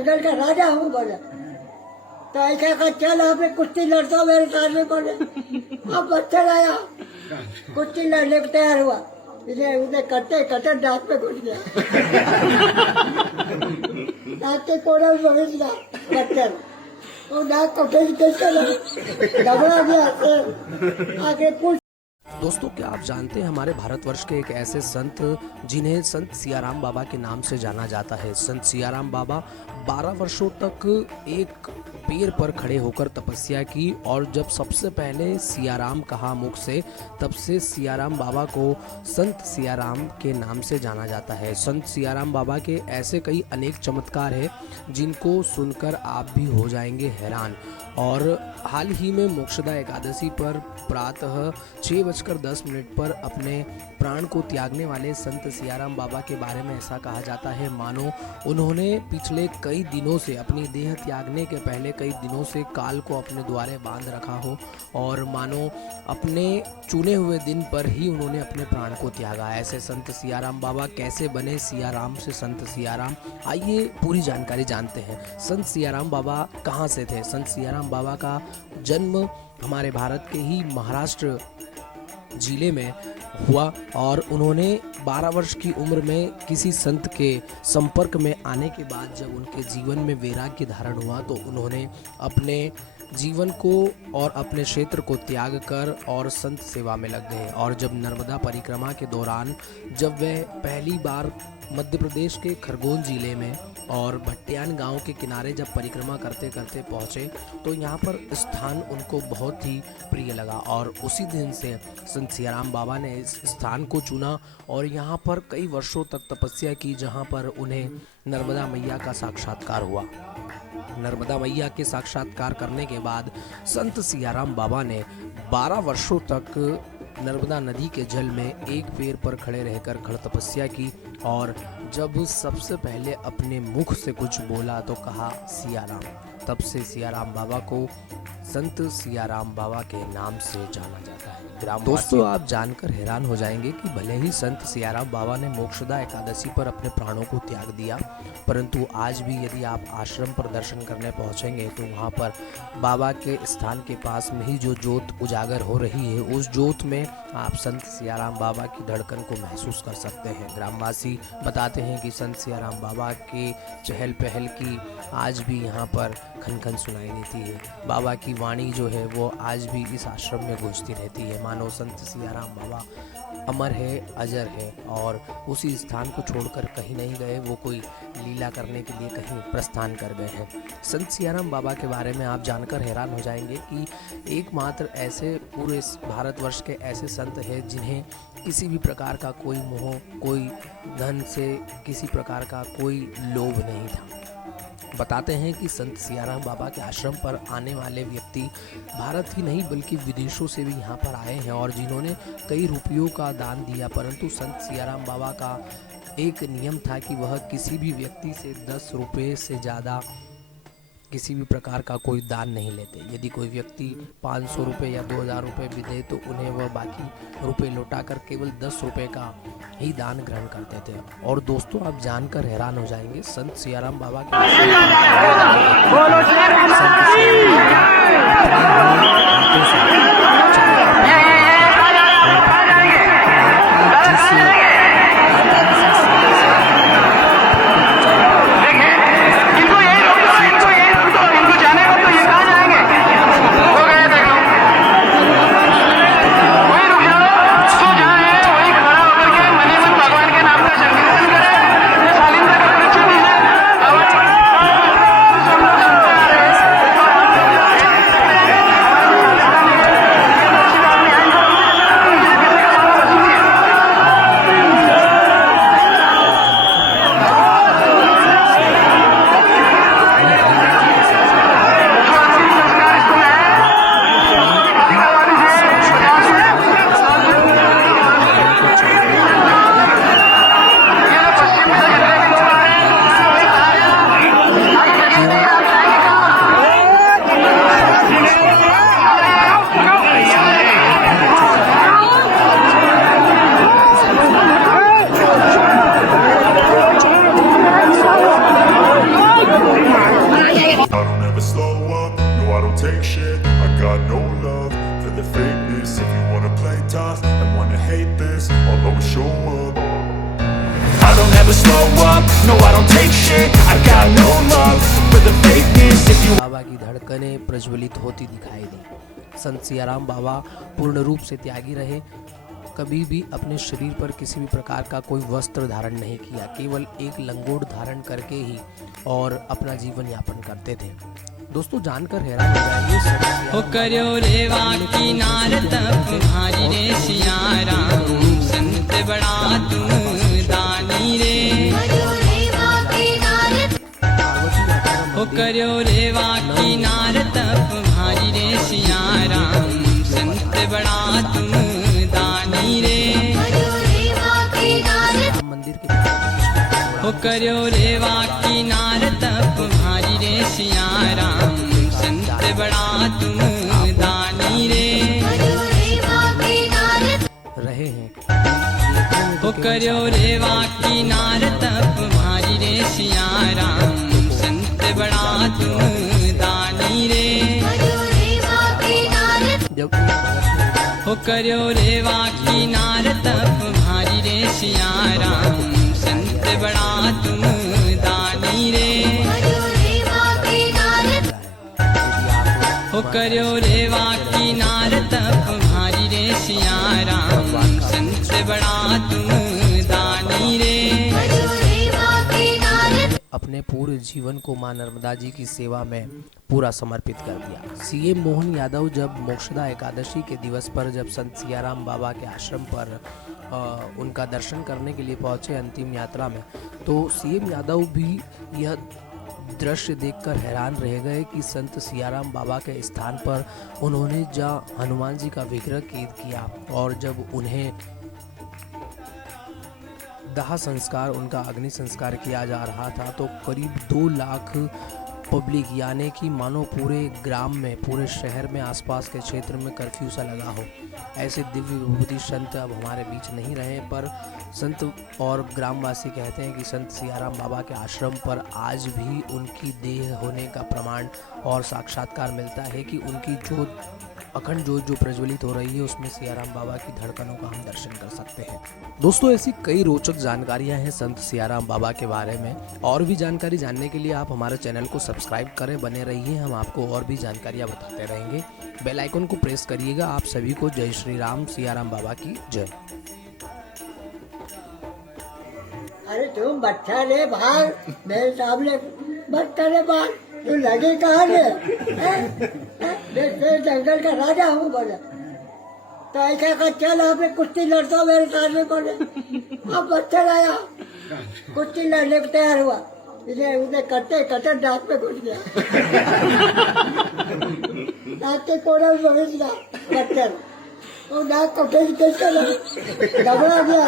जंगल का राजा हूँ बोले। तो ऐसा का चल आप कुश्ती लड़ता हूँ मेरे सामने बोले। अब बच्चा आया कुश्ती लड़ने को तैयार हुआ, इसे उसे करते करते दांत पे घुस गया। दांत के कोने में घुस गया बच्चा, और दांत को कैसे घबरा गया आगे कुछ। दोस्तों, क्या आप जानते हैं हमारे भारतवर्ष के एक ऐसे संत जिन्हें संत सियाराम बाबा के नाम से जाना जाता है। संत सियाराम बाबा 12 वर्षों तक एक पेड़ पर खड़े होकर तपस्या की, और जब सबसे पहले सियाराम कहा मुख से, तब से सियाराम बाबा को संत सियाराम के नाम से जाना जाता है। संत सियाराम बाबा के ऐसे कई अनेक चमत्कार हैं जिनको सुनकर आप भी हो जाएंगे हैरान। और हाल ही में मोक्षदा एकादशी पर प्रातः 6:10 पर अपने प्राण को त्यागने वाले संत सियाराम बाबा के बारे में ऐसा कहा जाता है मानो उन्होंने पिछले कई दिनों से, अपनी देह त्यागने के पहले कई दिनों से काल को अपने द्वारे बांध रखा हो, और मानो अपने चुने हुए दिन पर ही उन्होंने अपने प्राण को त्यागा। ऐसे संत सियाराम बाबा कैसे बने सियाराम से संत सियाराम, आइए पूरी जानकारी जानते हैं। संत सियाराम बाबा कहाँ से थे? संत सियाराम बाबा का जन्म हमारे भारत के ही महाराष्ट्र जिले में हुआ, और उन्होंने 12 वर्ष की उम्र में किसी संत के संपर्क में आने के बाद जब उनके जीवन में वैराग्य धारण हुआ तो उन्होंने अपने जीवन को और अपने क्षेत्र को त्याग कर और संत सेवा में लग गए। और जब नर्मदा परिक्रमा के दौरान जब वह पहली बार मध्य प्रदेश के खरगोन जिले में और भट्टियान गांव के किनारे जब परिक्रमा करते करते पहुँचे तो यहाँ पर स्थान उनको बहुत ही प्रिय लगा, और उसी दिन से संत सियाराम बाबा ने इस स्थान को चुना और यहाँ पर कई वर्षों तक तपस्या की, जहाँ पर उन्हें नर्मदा मैया का साक्षात्कार हुआ। नर्मदा मैया के साक्षात्कार करने के बाद संत सियाराम बाबा ने 12 वर्षों तक नर्मदा नदी के जल में एक पैर पर खड़े रहकर खड़ तपस्या की, और जब सबसे पहले अपने मुख से कुछ बोला तो कहा सियाराम। तब से सियाराम बाबा को संत सियाराम बाबा के नाम से जाना जाता है। दोस्तों, आप जानकर हैरान हो जाएंगे कि भले ही संत सियाराम बाबा ने मोक्षदा एकादशी पर अपने प्राणों को त्याग दिया, परंतु आज भी यदि आप आश्रम पर दर्शन करने पहुंचेंगे तो वहां पर बाबा के स्थान के पास में ही जो ज्योत उजागर हो रही है, उस ज्योत में आप संत सियाराम बाबा की धड़कन को महसूस कर सकते हैं। ग्रामवासी बताते हैं कि संत सियाराम बाबा के चहल पहल की आज भी यहाँ पर खन खन सुनाई देती है। बाबा की वाणी जो है वो आज भी इस आश्रम में गूंजती रहती है, मानो संत सियाराम बाबा अमर है, अजर है, और उसी स्थान को छोड़कर कहीं नहीं गए, वो कोई लीला करने के लिए कहीं प्रस्थान कर गए हैं। संत सियाराम बाबा के बारे में आप जानकर हैरान हो जाएंगे कि एकमात्र ऐसे पूरे भारतवर्ष के ऐसे संत हैं जिन्हें किसी भी प्रकार का कोई मोह, कोई धन से किसी प्रकार का कोई लोभ नहीं था। बताते हैं कि संत सियाराम बाबा के आश्रम पर आने वाले व्यक्ति भारत ही नहीं बल्कि विदेशों से भी यहाँ पर आए हैं और जिन्होंने कई रुपयों का दान दिया, परंतु संत सियाराम बाबा का एक नियम था कि वह किसी भी व्यक्ति से 10 रुपये से ज़्यादा किसी भी प्रकार का कोई दान नहीं लेते। यदि कोई व्यक्ति 500 रुपये या 2000 रुपये भी दे तो उन्हें वह बाकी रुपये लौटाकर केवल 10 रुपये का ही दान ग्रहण करते थे। और दोस्तों, आप जानकर हैरान हो जाएंगे संत सियाराम बाबा के never slow up, no I don't take shit. I got no love for the fakeness. If you wanna play tough and wanna hate this, I'll always show up. I don't ever slow up, no I don't take shit. I got no love for the fakeness. If you बाबा की धड़कनें प्रज्वलित होती दिखाई दी। संत सियाराम बाबा पूर्ण रूप से त्यागी रहे, कभी भी अपने शरीर पर किसी भी प्रकार का कोई वस्त्र धारण नहीं किया, केवल एक लंगोट धारण करके ही और अपना जीवन यापन करते थे। दोस्तों जानकर हैरान हो जाएंगे। हो करो रेवा की नारद भारी रे सियाराम, संत बड़ा तुम दानी रे। हो करो रेवा की नारद भारी रे सियाराम, संत बड़ा तुम दानी रे। मंदिर के हो करो रेवा की नारद भारी रे सियाराम, संत बड़ा तुम दानी रे। रहे हैं। हो करो रेवा की नारद भारी रे सियाराम, संत बड़ा तुम दानी रे। जब हो करो रेवा की नारद भारी रे सियाराम, संत बड़ा तुम दानी रे। हो करो रेवा की नारद भारी रे सियाराम, संत बड़ा तुम दानी रे। अपने पूरे जीवन को मां नर्मदा जी की सेवा में पूरा समर्पित कर दिया। सीएम मोहन यादव जब मोक्षदा एकादशी के दिवस पर जब संत सियाराम बाबा के आश्रम पर उनका दर्शन करने के लिए पहुंचे अंतिम यात्रा में, तो सीएम यादव भी यह दृश्य देखकर हैरान रह गए कि संत सियाराम बाबा के स्थान पर उन्होंने जहाँ हनुमान जी का विग्रह कैद किया और जब उन्हें दाह संस्कार, उनका अग्नि संस्कार किया जा रहा था, तो करीब 2 लाख पब्लिक यानी कि मानो पूरे ग्राम में, पूरे शहर में, आसपास के क्षेत्र में कर्फ्यू सा लगा हो। ऐसे दिव्य विभूति संत अब हमारे बीच नहीं रहे, पर संत और ग्रामवासी कहते हैं कि संत सियाराम बाबा के आश्रम पर आज भी उनकी देह होने का प्रमाण और साक्षात्कार मिलता है कि उनकी ज्योत, अखंड ज्योत जो प्रज्वलित हो रही है, उसमें सियाराम बाबा की धड़कनों का हम दर्शन कर सकते हैं। दोस्तों ऐसी कई रोचक जानकारियां हैं संत सियाराम बाबा के बारे में। और भी जानकारी जानने के लिए आप हमारे चैनल को सब्सक्राइब करें, बने रहिए, हम आपको और भी जानकारियां बताते रहेंगे। बेल आइकन को प्रेस करिएगा। आप सभी को जय श्री राम, सियाराम बाबा की जय। अरे तुम बच्चा रे भाग, मेरे सामने बच्चा रे भाग, तू लगे कहाँ रे? देख जंगल का राजा हूँ बोले, तो ऐसा का चल यहाँ पे कुश्ती लड़ता मेरे सामने बोले। अब बच्चा आया, कुश्ती लड़ने को तैयार हुआ, इसे उसे करते करते दांत पे घुस गया, दांत के कोने में घुस गया बच्चा, वो दांत को खींच खींच के घबरा गया।